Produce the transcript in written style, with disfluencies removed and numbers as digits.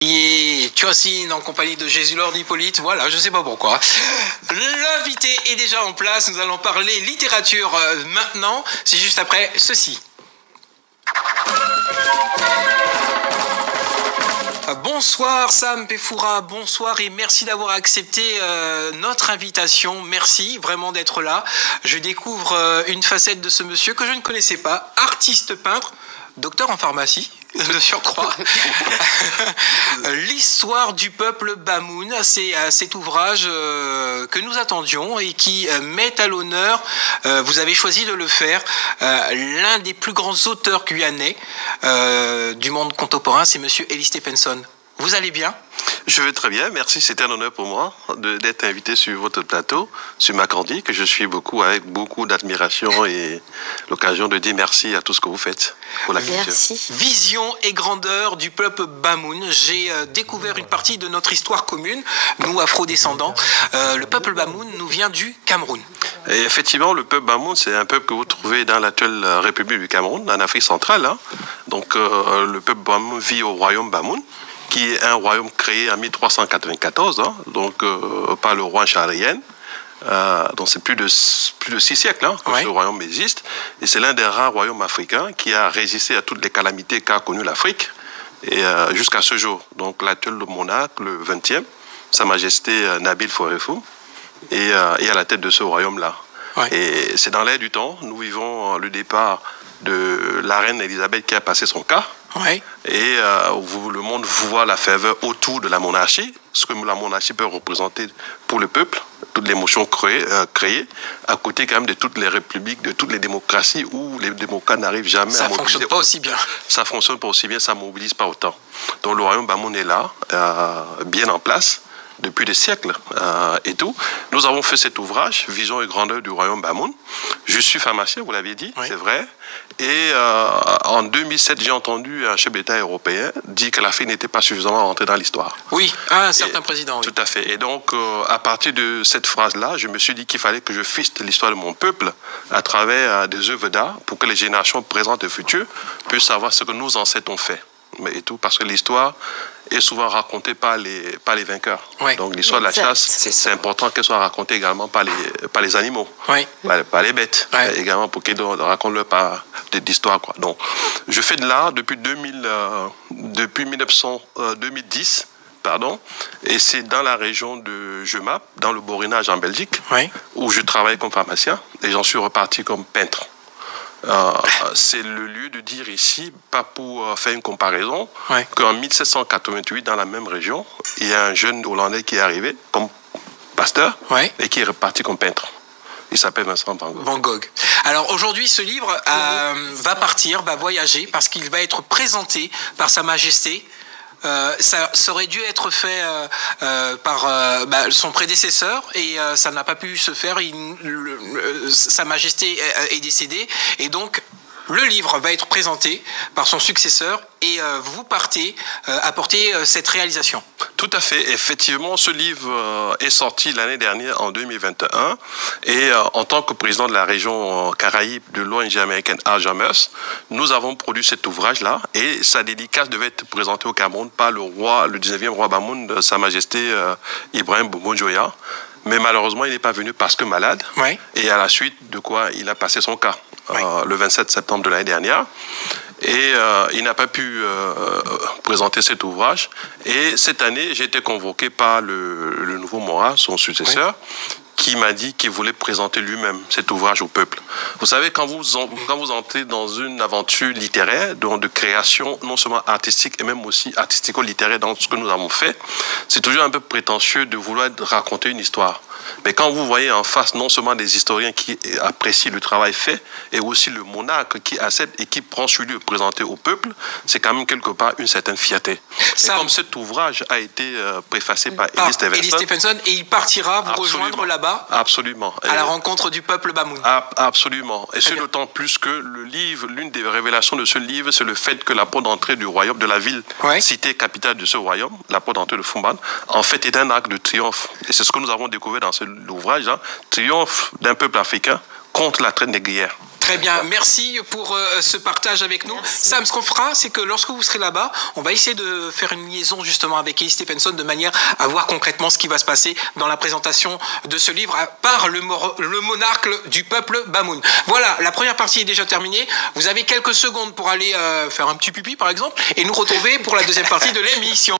Et Tiossine en compagnie de Jésus-Lord Hippolyte, voilà, je ne sais pas pourquoi. L'invité est déjà en place, nous allons parler littérature maintenant, c'est juste après ceci. Bonsoir Sam Pefoura, bonsoir et merci d'avoir accepté notre invitation. Merci vraiment d'être là. Je découvre une facette de ce monsieur que je ne connaissais pas, artiste peintre, docteur en pharmacie. De surcroît. L'histoire du peuple Bamoun, c'est cet ouvrage que nous attendions et qui met à l'honneur, vous avez choisi de le faire, l'un des plus grands auteurs guyanais du monde contemporain, c'est monsieur Ellis Stephenson. Vous allez bien ? Je vais très bien, merci. C'était un honneur pour moi d'être invité sur votre plateau, sur Macandie, que je suis avec beaucoup d'admiration et l'occasion de dire merci à tout ce que vous faites pour la culture. Merci. Vision et grandeur du peuple Bamoun. J'ai découvert une partie de notre histoire commune, nous afro-descendants. Le peuple Bamoun nous vient du Cameroun. Et effectivement, le peuple Bamoun, c'est un peuple que vous trouvez dans l'actuelle République du Cameroun, en Afrique centrale. Hein. Donc, le peuple Bamoun vit au royaume Bamoun, qui est un royaume créé en 1394, hein, donc par le roi Charlemagne. Donc c'est plus de 6 siècles hein, que ce royaume existe. Et c'est l'un des rares royaumes africains qui a résisté à toutes les calamités qu'a connues l'Afrique jusqu'à ce jour. Donc l'actuel monarque, le 20e, Sa Majesté Nabil Forefou, est à la tête de ce royaume-là. Ouais. Et c'est dans l'air du temps. Nous vivons le départ de la reine Elisabeth qui a passé son cas. Ouais. Et le monde voit la ferveur autour de la monarchie, ce que la monarchie peut représenter pour le peuple, toute l'émotion créée, à côté quand même de toutes les républiques, de toutes les démocraties où les démocrates n'arrivent jamais à mobiliser. Ça ne fonctionne pas aussi bien. Ça ne fonctionne pas aussi bien, ça ne mobilise pas autant. Donc le royaume Bamoun est là, bien en place, depuis des siècles et tout. Nous avons fait cet ouvrage, Vision et grandeur du royaume Bamoun. Je suis pharmacien, vous l'avez dit, c'est vrai. Et en 2007, j'ai entendu un chef d'État européen dire que l'Afrique n'était pas suffisamment rentrée dans l'histoire. Oui, un certain président. Tout à fait. Et donc, à partir de cette phrase-là, je me suis dit qu'il fallait que je fiste l'histoire de mon peuple à travers des œuvres d'art pour que les générations présentes et futures puissent savoir ce que nos ancêtres ont fait. Et tout, parce que l'histoire est souvent racontée par les vainqueurs. Ouais. Donc l'histoire de la chasse, c'est important qu'elle soit racontée également par les animaux, par les bêtes, également pour qu'ils racontent leur part d'histoire. Donc je fais de l'art depuis 2010, et c'est dans la région de Jemap, dans le Borinage en Belgique, où je travaille comme pharmacien et j'en suis reparti comme peintre. C'est le lieu de dire ici, pas pour faire une comparaison, qu'en 1788, dans la même région, il y a un jeune Hollandais qui est arrivé comme pasteur et qui est reparti comme peintre. Il s'appelle Vincent Van Gogh. Van Gogh. Alors aujourd'hui, ce livre va voyager parce qu'il va être présenté par Sa Majesté. Ça aurait dû être fait par son prédécesseur et ça n'a pas pu se faire. Sa Majesté est décédée et donc le livre va être présenté par son successeur et vous partez apporter cette réalisation. Tout à fait. Effectivement, ce livre est sorti l'année dernière, en 2021. Et en tant que président de la région Caraïbe de l'ONG américaine Alzheimer's, nous avons produit cet ouvrage-là. Et sa dédicace devait être présentée au Cameroun par le 19e roi Bamoun, Sa Majesté Ibrahim Boumodjoya. Mais malheureusement, il n'est pas venu parce que malade. Et à la suite de quoi il a passé son cas. Le 27 septembre de l'année dernière. Et il n'a pas pu présenter cet ouvrage. Et cette année, j'ai été convoqué par le nouveau Mora, son successeur, qui m'a dit qu'il voulait présenter lui-même cet ouvrage au peuple. Vous savez, quand vous entrez dans une aventure littéraire, de création non seulement artistique et même aussi artistico-littéraire dans ce que nous avons fait, c'est toujours un peu prétentieux de vouloir raconter une histoire. Mais quand vous voyez en face non seulement des historiens qui apprécient le travail fait, et aussi le monarque qui accepte et qui prend sur lui de présenter au peuple, c'est quand même quelque part une certaine fierté. Et comme cet ouvrage a été préfacé par Ellis Stephenson, et il partira vous rejoindre là-bas. Absolument. À la rencontre du peuple Bamoun. Absolument. Et c'est d'autant plus que le livre, l'une des révélations de ce livre, c'est le fait que la porte d'entrée du royaume, de la ville, cité capitale de ce royaume, la porte d'entrée de Fumban, en fait est un acte de triomphe. Et c'est ce que nous avons découvert dans cet ouvrage, triomphe d'un peuple africain contre la traite négrière. Très bien, merci pour ce partage avec nous. Merci. Sam, ce qu'on fera, c'est que lorsque vous serez là-bas, on va essayer de faire une liaison justement avec Ellie Stephenson de manière à voir concrètement ce qui va se passer dans la présentation de ce livre par le monarque du peuple Bamoun. Voilà, la première partie est déjà terminée. Vous avez quelques secondes pour aller faire un petit pipi par exemple et nous retrouver pour la deuxième partie de l'émission.